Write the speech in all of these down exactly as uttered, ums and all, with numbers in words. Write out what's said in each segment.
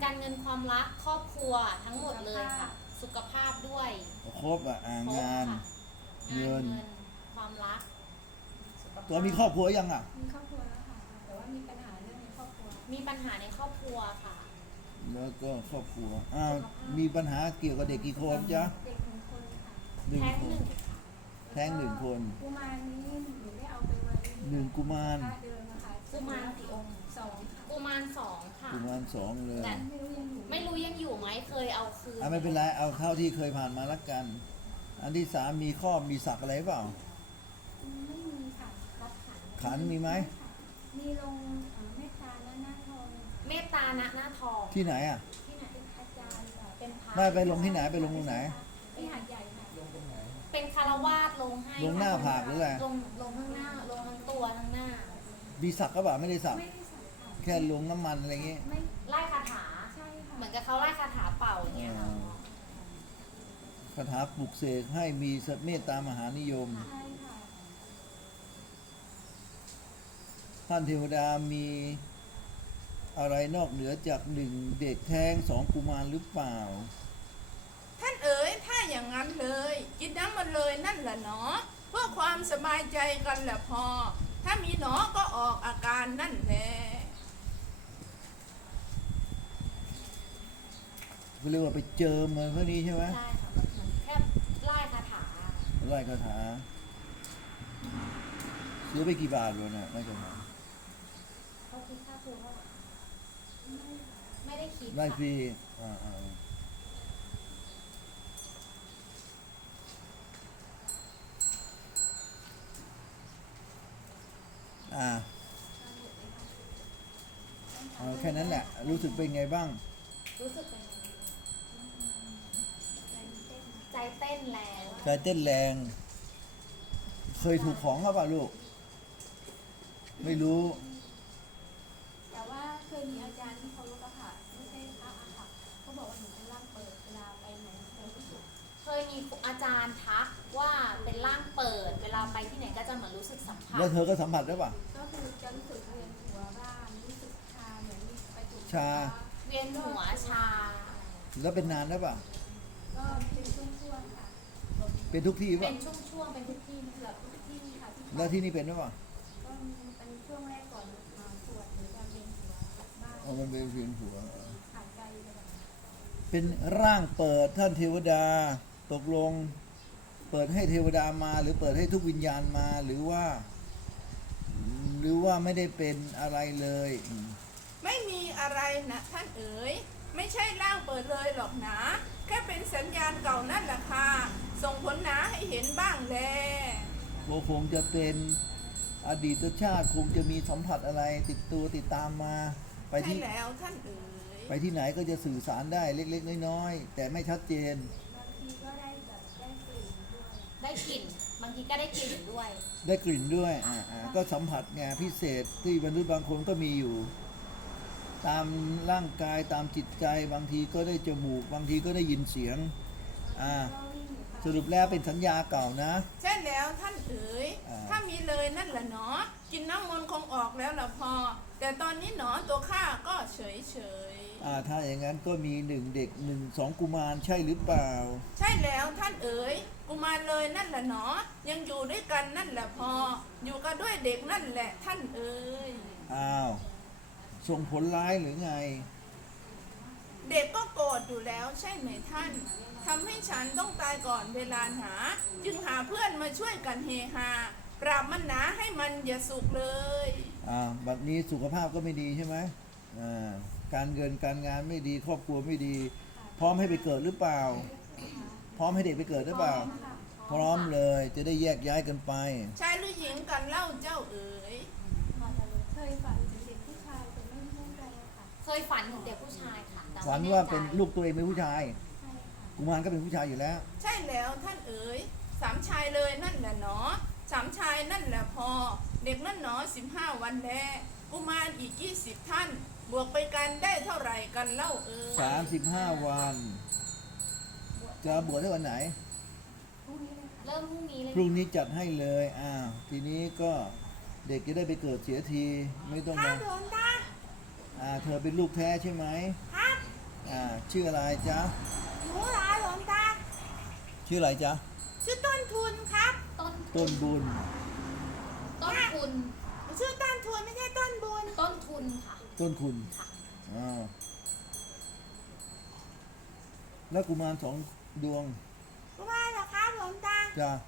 การเงินความรักครอบครัวทั้งหมดเลยค่ะสุขภาพด้วยครบอ่ะอ่าครบงานค่ะเงินงานความรักสุขภาพตัวมีครอบครัวยังอ่ะมีครอบครัวแล้วค่ะแต่ว่ามีปัญหาเรื่องในครอบครัวมีปัญหาในครอบครัวค่ะแล้วก็ครอบครัวอ้าวมีปัญหาเกี่ยวกับเด็กกี่คนจ๊ะเด็กหนึ่งคนค่ะหนึ่งแท้งคหนนึ่งค่ะแท้งหนึ่งคนกุมารนี้หนูได้เอาไปไว้หนึ่งกุมารพระเดิมนะคะกุมารกี่องค์สองค่ะกุมารสองค่ะกุมารสองเลยแต่ไม่รู้ยังอยู่ไม่รู้ยังอยู่ไหมเคยเอาคืนอ่ะไม่เป็นไรเอาเท่าที่เคยผ่านมาละกัน อันที่สามมีข้อมีสักอะไรเปล่าไม่มีค่ะรับขันขันมีไหมค่ะมีลงเอ่อเมตตาและหน้าทองเมตตาณหน้าทองที่ไหนอ่ะที่ไหนเป็นอาจารย์ค่ะเป็นพระไม่ไปลงที่ไหนไปลงตรงไหนที่หาดใหญ่ค่ะเป็นคารวาสลงให้ลงหน้าผากหรืออะไรลงลงทั้งหน้าลงทั้งตัวทั้งหน้ามีสักก็แบบไม่ได้สักไม่ได้ใส่ค่ะแค่ลงน้ำมันอะไรเงี้ยไม่ไล่คาถาใช่ค่ะเหมือนกับเขาไล่คาถาเป่าอย่างเงี้ยค่ะคาถาปลุกเสกให้มีเมตตามหานิยมใช่ค่ะท่านเทวดามีอะไรนอกเหนือจากหนึ่งเด็กแท้งสองกุมารหรือเปล่าท่านเอ๋ยถ้าอย่างนั้นเลยกินน้ำมันเลยนั่นแหละเนาะเพื่อความสบายใจกันแหละพอ ถ้ามีหนอก็ออกอาการนั่นแหละก็เรียกว่าไปเจิมมาเพื่อนี้ใช่ไหมใช่ค่ะแบบเหมือนแค่ไล่คาถาไล่คาถาซื้อไปกี่บาทวะเนี่ยไล่คาถาเขาคิดค่าครูเท่าไหร่ไม่ได้คิดไล่ฟรีค่ะอ่าอ่าอ่าเอาแค่นั้นแหละ รู้สึกเป็นไงบ้างรู้สึกเป็นไงใจเต้นแล้วใจเต้นแรง เคยถูกของเขาป่ะลูก ไม่รู้แต่ว่าเคยมีอาจารย์ที่เขารู้อะค่ะไม่ใช่พระอะค่ะเขาบอกว่าหนูเป็นร่างเปิดเวลาไปไหนไปที่สุดเคยมีอาจารย์ทักว่าเป็นร่างเปิด เวลาไปที่ไหนก็จะเหมือนรู้สึกสัมผัสแล้วเธอก็สัมผัสได้ป่ะก็คือจะรู้สึกเวียนหัวบ้างรู้สึกชาเหมือนมีไปจุดชาเวียนหัวชาแล้วเป็นนานได้ป่ะก็เป็นช่วงๆค่ะเป็นทุกที่เป็ป่ะนช่วงๆเป็นทุกที่เกือบทุกที่ค่ะที่แล้วที่นี่เป็นได้ป่ะก็เป็นช่วงแรกก่อนมาตรวจหรือจะเวียนหัวบ้างเอามันเป็นเวียนหัวหายใจอะไรแบบนี้เป็นร่างเปิดท่านเทวดาตกลง เปิดให้เทวดามา หรือเปิดให้ทุกวิญญาณมาหรือว่า หรือว่าไม่ได้เป็นอะไรเลยอืมไม่มีอะไรนะท่านเอ๋ยไม่ใช่ร่างเปิดเลยหรอกนะแค่เป็นสัญญาณเก่านั่นแหละค่ะส่งผลหนาให้เห็นบ้างแลก็คงจะเป็นอดีตชาติคงจะมีสัมผัสอะไรติดตัวติดตามมา ไปใช่ที่แล้วท่านเอ๋ยไปที่ไหนก็จะสื่อสารได้เล็กๆน้อยๆแต่ไม่ชัดเจนบางทีก็ได้แบบได้กลิ่นด้วยได้กลิ่น บางทีก็ได้กลิ่นด้วยได้กลิ่นด้วยอ่าอ่าก็สัมผัสไงพิเศษที่มนุษย์บางคนก็มีอยู่ ตามร่างกายตามจิตใจบางทีก็ได้จมูก บางทีก็ได้ยินเสียงอ่าก็วิ่งอยู่ค่ะสรุปแล้วเป็นสัญญาเก่านะใช่แล้วท่านเอ๋ยอ่าถ้ามีเลยนั่นแหละเนาะกินน้ำมนต์คงออกแล้วละพอ แต่ตอนนี้หนอตัวข้าก็เฉยเฉยๆอ่าถ้าอย่างนั้นก็มีหนึ่งเด็กหนึ่งสองกุมารใช่หรือเปล่าใช่แล้วท่านเอ๋ยกุมารเลยนั่นแหละเนาะยังอยู่ด้วยกันนั่นแหละพอ อยู่กันด้วยเด็กนั่นแหละท่านเอ๋ยอ้าวส่งผลร้ายหรือไงเด็กก็โกรธอยู่แล้วใช่ไหมท่านทำให้ฉันต้องตายก่อนเวลาหา จึงหาเพื่อนมาช่วยกันเฮฮาปราบมันหนาให้มันอย่าสุขเลยอ่าบัดนี้สุขภาพก็ไม่ดีใช่ไหมอ่าการเงินการงานไม่ดีครอบครัวไม่ดี พร้อมให้ไปเกิดหรือเปล่า พร้อมให้เด็กไปเกิดหรือเปล่า พร้อมเลยจะได้แยกย้ายกันไปชายหรือหญิงกันเล่าเจ้าเอ๋ยเคยฝันถึงเด็กผู้ชายแต่ไม่แน่ใจอะค่ะเคยฝันถึงเด็กผู้ชายค่ะแต่ฝันไม่ว่าแใจเป็นลูกตัวเองเป็นผู้ชายใช่ค่ะกุมารก็เป็นผู้ชายอยู่แล้วใช่แล้วท่านเอ๋ยสามชายเลยนั่นแหละเนาะสามชายนั่นแหละพอ เด็กนั่นเนาะสิบห้าวันแลกุมารอีกยี่สิบท่าน บวกไปกันได้เท่าไหร่กันเล่าเอ๋ยสามสิบห้าวัน จะบวชได้วันไหนพรุ่งนี้เลยค่ะเริ่มพรุ่งนี้เลยพรุ่งนี้จัดให้เลยอ้าวทีนี้ก็เด็กจะได้ไปเกิดเสียทีไม่ต้องถ้ามาโดนตาอ่าเธอเป็นลูกแท้ใช่ไหมครับอ่าชื่ออะไรจ๊ะหนูเหรอหลวงตาชื่ออะไรจ๊ะชื่อต้นทุนครับต้นต้นบุญต้นทุนชื่อต้นทุนไม่ใช่ต้นบุญต้นทุนค่ะต้นคุณค่ะอ่าแล้วกุมารสองดวงกุมารเหรอครับหลวงตาจ้ะ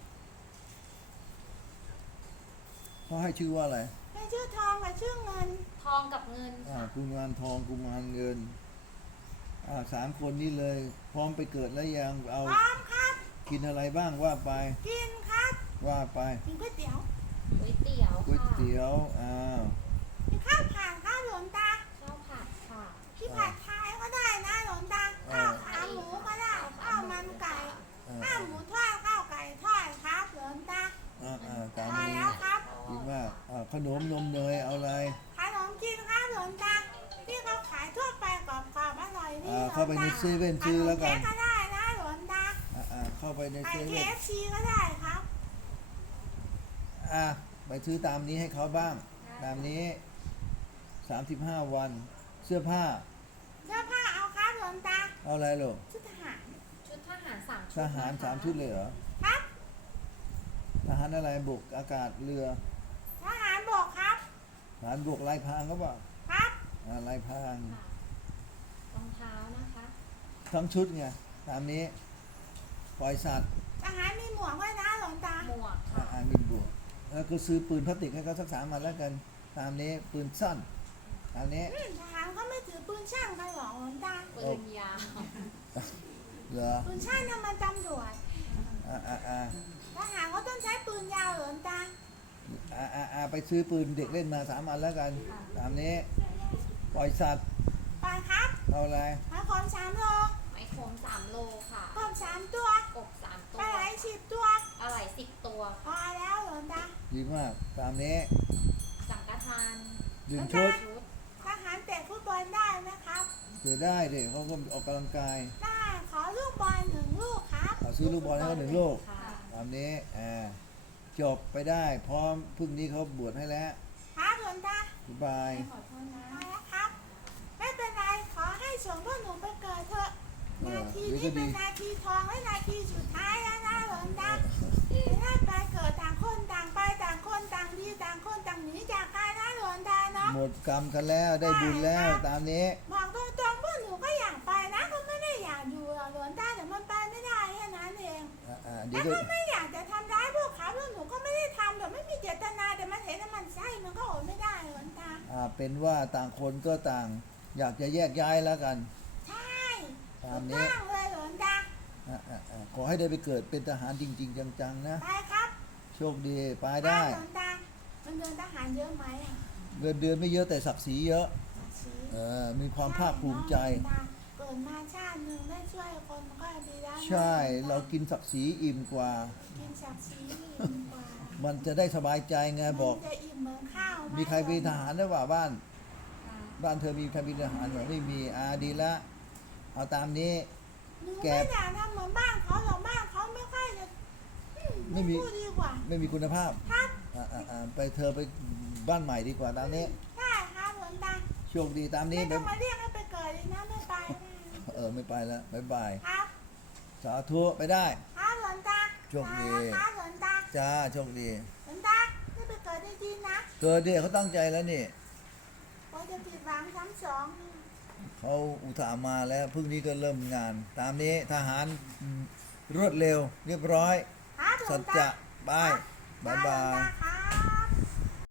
เขาให้ชื่อว่าอะไรเป็นชื่อทองกับชื่อเงินทองกับเงินอ่าค่ะกุมารทองกุมารเงินอ่าสามคนนี้เลย พร้อมไปเกิดแล้วยังเอาพร้อมครับกินอะไรบ้างว่าไปกินครับว่าไปกินก๋วยเตี๋ยวก๋วยเตี๋ยวก๋วยค่ะเตี๋ยวอ้าวกินข้าวผัดข้าวหลวงตาข้าวผัดค่ะที่ผัดไทยก็ได้นะหลวงตาข้าวขาหมูก็ได้ข้าวมันไก่อ่าข้าวหมูทอดข้าวไก่ทอดครับหลวงตาอ่าอ่าตามพอนี้แล้วครับดีมากอ่าขนมนมเนยเอาอะไรขนมจีนครับหลวงตาที่เขาขายทั่วไปกรอบๆอร่อยดีอ่าหลวงตาเข้าไปในเซเว่นซื้อแล้วกันขมเค้กก็ได้นะหลวงตาอ่าอ่าเข้าไปในไข่เซเคเว่นฟซีก็ได้ครับอ่าไปซื้อตามนี้ให้เขาบ้าง ตามนี้สามสิบห้าวัน เสื้อผ้าเสื้อผ้าเอาครับหลวงตาเอาอะไรลูกชุดทหารชุดทหารสามชุดทหารนะคะสามชุดเลยเหรอครับทหารอะไรบกอากาศเรือทหารบกครับทหารบกลายพรางก็เปล่าครับอ่าลายพรางค่ะรองเท้านะคะทั้งชุดไงตามนี้ปล่อยสัตว์ทหารมีหมวกด้วยนะหลวงตาหมวกอ่าค่ะอ่ามีบวกแล้วก็ซื้อปืนพลาสติกให้เขาสักสามอันแล้วกัน ตามนี้ปืนสั้นตามนี้อืมทหารก็ไม่ถือปืนช่างกันหรอกหลวงตาปืนยาวเหรอปืนช่างน่ะมันตำรวจอ่าอ่าอ่าทหารก็ต้องใช้ปืนยาวหลวงตาอ่าอ่าอ่าไปซื้อปืนเด็กเล่นมาสามอันแล้วกัน ตามนี้ปล่อยสัตว์ไปครับเอาอะไรมาคมสามโลไม้โคมสามโลค่ะคมสามตัวกบสามตัปวลาไหลสิบตัวอะไรสิบตัวพอแล้วหลวงตาดีมากตามนี้สังฆทานหนึ่งชุดชุดทหารเตะฟุตบอลได้ไหมครับเกิดได้เด็กเขาก็ออกกำลังกายได้ขอลูกบอลหนึ่งลูกครับเอาซื้อลูกบอลให้เขาหนึ่งลูกค่ะตามนี้อ่าจบไปได้พร้อมพรุ่งนี้เขาบวชให้แล้วครับหลวงตาบ๊ายบายขอโทษนะมาแล้วครับ ไม่เป็นไรขอให้ส่งพวกหนูไปเกิดเถอะเออนาทีเดี๋ยวนี้ก็เป็ดีนนาทีทองและนาทีสุดท้ายแล้วนะหลวงตาจะได้ไปเกิดต่างคนต่างไปต่างคนต่างดีต่างคนต่างหนีจากกันนะหลวงตาเนาะหมดกรรมกันแล้วได้บุญแล้วตามนี้บอกตรงๆพวกหนูก็อยากไปนะก็ไม่ได้อยากอยู่หรอกหลวงตาแต่มันไปไม่ได้แค่นั้นเองอ่าอ่าเดี๋ยแล้ว วก็ก็ไม่อยากจะทำร้ายพวกเขาพวกหนูก็ไม่ได้ทำแต่ไม่มีเจตนาแต่มันเห็นแล้วมันใช่มันก็อดไม่ได้หลวงตาอ่าเป็นว่าต่างคนก็ต่าง อยากจะแยกย้ายแล้วกันใช่ตาถูมกนี้ต้องเลยหลวงตาอ่าอ่าอ่าขอให้ได้ไปเกิดเป็นทหารจริง ๆ จังๆนะไปครับโชคดีไปได้หลวงตามันเดินทหารเยอะไหมอ่ะเงินเดือนไม่เยอะแต่ศักดิ์ศรีเยอะชี้เออมีความภาคภูมิใจหลวงตาเกิดมาชาติหนึ่งได้ช่วยคนมันก็ดีแล้วนะใช่หลวงตเรากินศักดิ์ศรีอิ่มกว่ากินศักดิ์ศรีดีกว่ามันจะได้สบายใจไงบอกมันจะอิ่มเหมือนข้าวไหมีใครเป็นทหารหรือเปล่าบ้าน บ้านเธอมีใครเป็นทหารหรือไม่มีอาดีละเอาตามนี้หนูแกไม่อยากทำเหมือนบ้านเขาหรอกบ้านเขาไม่ค่อยจะอืไม่มีพูดดีกว่าไม่มีคุณภาพครับอ่าอ่าอ่าไปเธอไปบ้านใหม่ดีกว่าตามนี้ได้ครับหลวงตาโชคดีตามนี้ไม่ไปต้องมาเรียกให้ไปเกิดเลยนะไม่ไปนะเออไม่ไปแล้วบายบายครับสาธุไปได้ครับหลวงตาโชคดีครับหลวงตาจ้าโชคดีหลวงตาได้ไปเกิดได้จริงนะเกิดเด็กเขาตั้งใจแล้วนี่ว่าจะผิดหวังซ้ำสองนะเขาอุตส่าห์มาแล้วพรุ่งนี้ก็เริ่มงาน ตามนี้ทหารรวดเร็ว เรียบร้อยครับหลวสังจตาจะบายบายบาครับหลวงยตาค